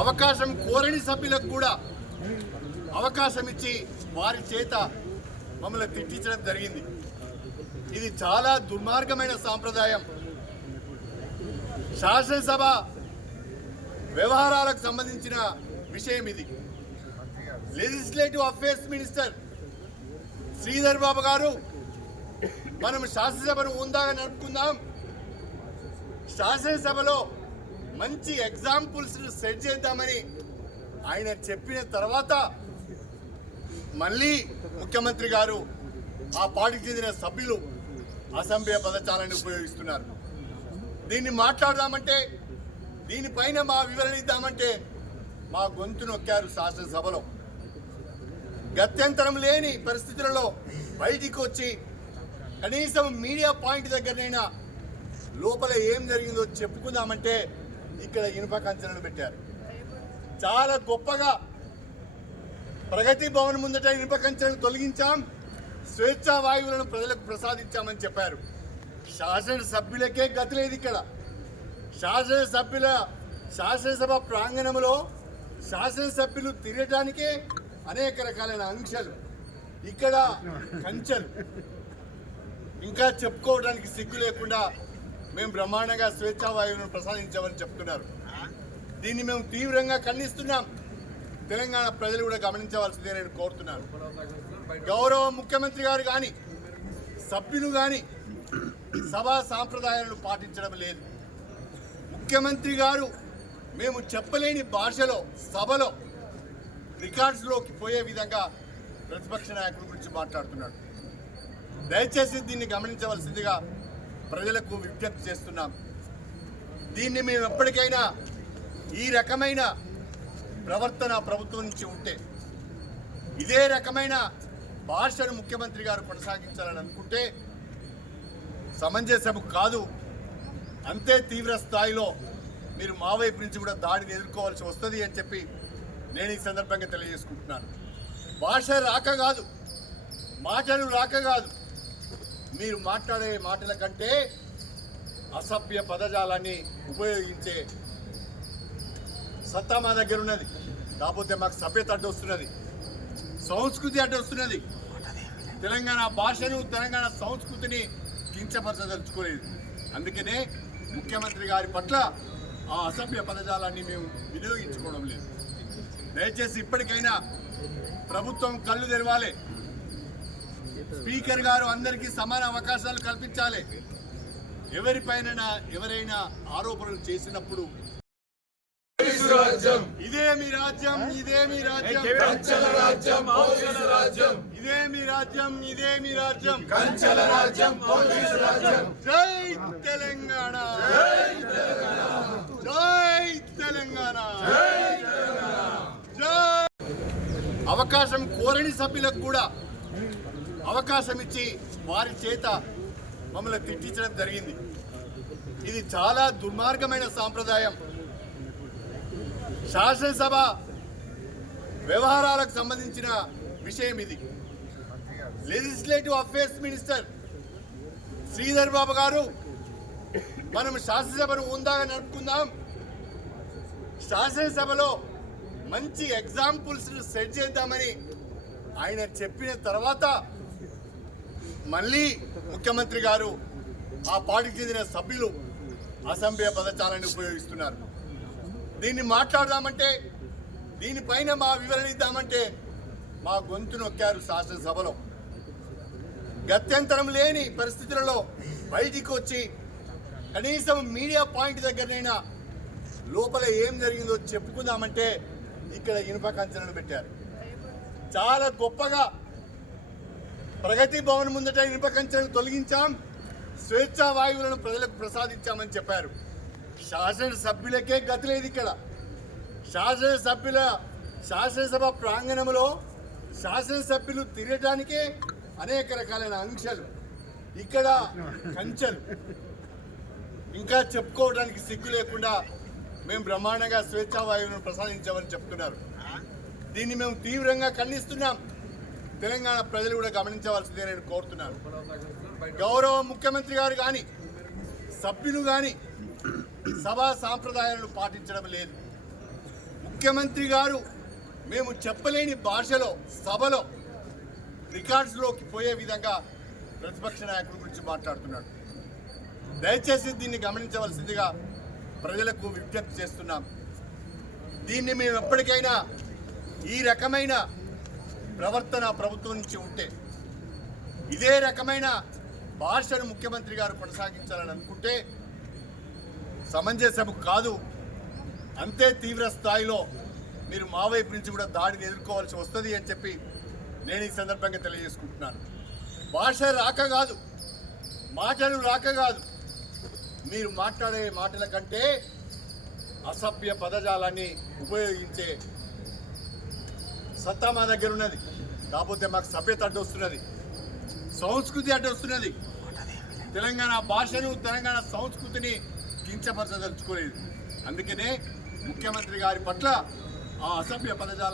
అవకాశం కోరని సభ్యులకు కూడా అవకాశం ఇచ్చి వారి చేత మమ్మల్ని తిట్టించడం జరిగింది. ఇది చాలా దుర్మార్గమైన సాంప్రదాయం. శాసనసభ వ్యవహారాలకు సంబంధించిన విషయం ఇది. Legislative affairs minister Sridhar Babu గారు మనం శాసనసభను ఉందాగా నడుపుకుందాం, శాసనసభలో మంచి ఎగ్జాంపుల్స్ సెట్ చేద్దామని ఆయన చెప్పిన తర్వాత మళ్ళీ ముఖ్యమంత్రి గారు ఆ పార్టీకి చెందిన సభ్యులు అసభ్య పదజాలాన్ని ఉపయోగిస్తున్నారు. దీన్ని మాట్లాడదామంటే, దీనిపైన మా వివరణ ఇద్దామంటే మా గొంతు నొక్కారు శాసనసభలో. గత్యంతరం లేని పరిస్థితులలో బయటికి వచ్చి కనీసం మీడియా పాయింట్ దగ్గరనైనా లోపల ఏం జరిగిందో చెప్పుకుందామంటే ఇక్కడ ఇనుప కంచెలను పెట్టారు. చాలా గొప్పగా ప్రగతి భవన్ ముందట ఇనుప కంచెలను తొలగించాం, స్వేచ్ఛా వాయువులను ప్రజలకు ప్రసాదించామని చెప్పారు. శాసనసభ్యులకే గతి లేదు. ఇక్కడ శాసనసభ ప్రాంగణంలో శాసనసభ్యులు తిరగడానికే అనేక రకాలైన ఆంక్షలు, ఇక్కడ కంచెలు. ఇంకా చెప్పుకోవడానికి సిగ్గు లేకుండా మేము బ్రహ్మాండంగా స్వేచ్ఛా వాయువులను ప్రసాదించామని చెప్తున్నారు. దీన్ని మేము తీవ్రంగా ఖండిస్తున్నాం. తెలంగాణ ప్రజలు కూడా గమనించవలసిందే నేను కోరుతున్నాను. గౌరవ ముఖ్యమంత్రి గారు కానీ సభ్యులు కానీ సభా సాంప్రదాయాలను పాటించడం లేదు. ముఖ్యమంత్రి గారు మేము చెప్పలేని భాషలో సభలో రికార్డ్స్లోకి పోయే విధంగా ప్రతిపక్ష నాయకుల గురించి మాట్లాడుతున్నాడు. దయచేసి దీన్ని గమనించవలసిందిగా ప్రజలకు విజ్ఞప్తి చేస్తున్నాం. దీన్ని మేము ఎప్పటికైనా ఈ రకమైన ప్రవర్తన ప్రభుత్వం నుంచి ఉంటే, ఇదే రకమైన భాషను ముఖ్యమంత్రి గారు కొనసాగించాలని అనుకుంటే సమంజసము కాదు. అంతే తీవ్ర స్థాయిలో మీరు మా వైపు నుంచి కూడా దాడిని ఎదుర్కోవాల్సి వస్తుంది అని చెప్పి నేను ఈ సందర్భంగా తెలియజేసుకుంటున్నాను. భాష రాక కాదు, మాటలు రాక కాదు, మీరు మాట్లాడే మాటల కంటే అసభ్య పదజాలాన్ని ఉపయోగించే సత్తా మా దగ్గర ఉన్నది. కాకపోతే మాకు సభ్యత అడ్డొస్తున్నది, సంస్కృతి అడ్డొస్తున్నది. తెలంగాణ భాషను, తెలంగాణ సంస్కృతిని కించపరచదలుచుకోలేదు. అందుకనే ముఖ్యమంత్రి గారి పట్ల ఆ అసభ్య పదజాలాన్ని మేము వినియోగించుకోవడం లేదు. దయచేసి ఇప్పటికైనా ప్రభుత్వం కళ్ళు తెరవాలి. స్పీకర్ గారు అందరికీ సమాన అవకాశాలు కల్పించాలి. ఎవరైనా ఆరోపణలు చేసినప్పుడు ఇదే మీ రాజ్యం, ఇదే మీ రాజ్యం, కంచెల రాజ్యం, మౌలిక రాజ్యం, ఇదే మీ రాజ్యం, ఇదే మీ రాజ్యం, కంచెల రాజ్యం, మౌలిక రాజ్యం. జై తెలంగాణ, జై తెలంగాణ, జై తెలంగాణ, జై తెలంగాణ. అవకాశం కోరని సభ్యులకు కూడా అవకాశం ఇచ్చి వారి చేత మమ్మల్ని తిట్టించడం జరిగింది. ఇది చాలా దుర్మార్గమైన సాంప్రదాయం. శాసనసభ వ్యవహారాలకు సంబంధించిన విషయం ఇది. Legislative affairs minister Sridhar Babu గారు మనం శాసనసభను ఉందాగా నడుపుకుందాం, శాసనసభలో మంచి ఎగ్జాంపుల్స్ సెట్ చేద్దామని ఆయన చెప్పిన తర్వాత మళ్ళీ ముఖ్యమంత్రి గారు ఆ పార్టీకి చెందిన సభ్యులు అసభ్య పదజాలాన్ని ఉపయోగిస్తున్నారు. దీన్ని మాట్లాడదామంటే, దీనిపైన మా వివరణ ఇద్దామంటే మా గొంతు నొక్కారు శాసనసభలో. గత్యంతరం లేని పరిస్థితులలో బయటికి వచ్చి కనీసం మీడియా పాయింట్ దగ్గరనైనా లోపల ఏం జరిగిందో చెప్పుకుందామంటే ఇక్కడ ఇనుప కంచెలను పెట్టారు. చాలా గొప్పగా ప్రగతి భవన్ ముందట ఇనుప కంచెలను తొలగించాం, స్వేచ్ఛా వాయువులను ప్రజలకు ప్రసాదించామని చెప్పారు. శాసనసభ్యులకే గతి లేదు. ఇక్కడ శాసనసభ ప్రాంగణంలో శాసనసభ్యులు తిరగడానికే అనేక రకాలైన ఆంక్షలు, ఇక్కడ కంచెలు. ఇంకా చెప్పుకోవడానికి సిగ్గు లేకుండా మేము బ్రహ్మాండంగా స్వేచ్ఛా వాయువులను ప్రసాదించామని చెప్తున్నారు. దీన్ని మేము తీవ్రంగా ఖండిస్తున్నాం. తెలంగాణ ప్రజలు కూడా గమనించవలసిందే నేను కోరుతున్నాను. గౌరవ ముఖ్యమంత్రి గారు కానీ సభ్యులు కానీ సభా సాంప్రదాయాలను పాటించడం లేదు. ముఖ్యమంత్రి గారు మేము చెప్పలేని భాషలో సభలో రికార్డ్స్లోకి పోయే విధంగా ప్రతిపక్ష నాయకుల గురించి మాట్లాడుతున్నాడు. దయచేసి దీన్ని గమనించవలసిందిగా ప్రజలకు విజ్ఞప్తి చేస్తున్నాం. దీన్ని మేము ఎప్పటికైనా ఈ రకమైన ప్రవర్తన ప్రభుత్వం నుంచి ఉంటే, ఇదే రకమైన భాషను ముఖ్యమంత్రి గారు కొనసాగించాలని అనుకుంటే సమంజసము కాదు. అంతే తీవ్ర స్థాయిలో మీరు మా వైపు నుంచి కూడా దాడిని ఎదుర్కోవాల్సి వస్తుంది అని చెప్పి నేను ఈ సందర్భంగా తెలియజేసుకుంటున్నాను. భాష రాక కాదు, మాటలు రాక కాదు, మీరు మాట్లాడే మాటల కంటే అసభ్య పదజాలాన్ని ఉపయోగించే సత్తా మా దగ్గర ఉన్నది. కాకపోతే మాకు సభ్యత అడ్డొస్తున్నది, సంస్కృతి అడ్డొస్తున్నది. తెలంగాణ భాషను, తెలంగాణ సంస్కృతిని కించపరచదలుచుకోలేదు. అందుకనే ముఖ్యమంత్రి గారి పట్ల ఆ అసభ్య పదజాలం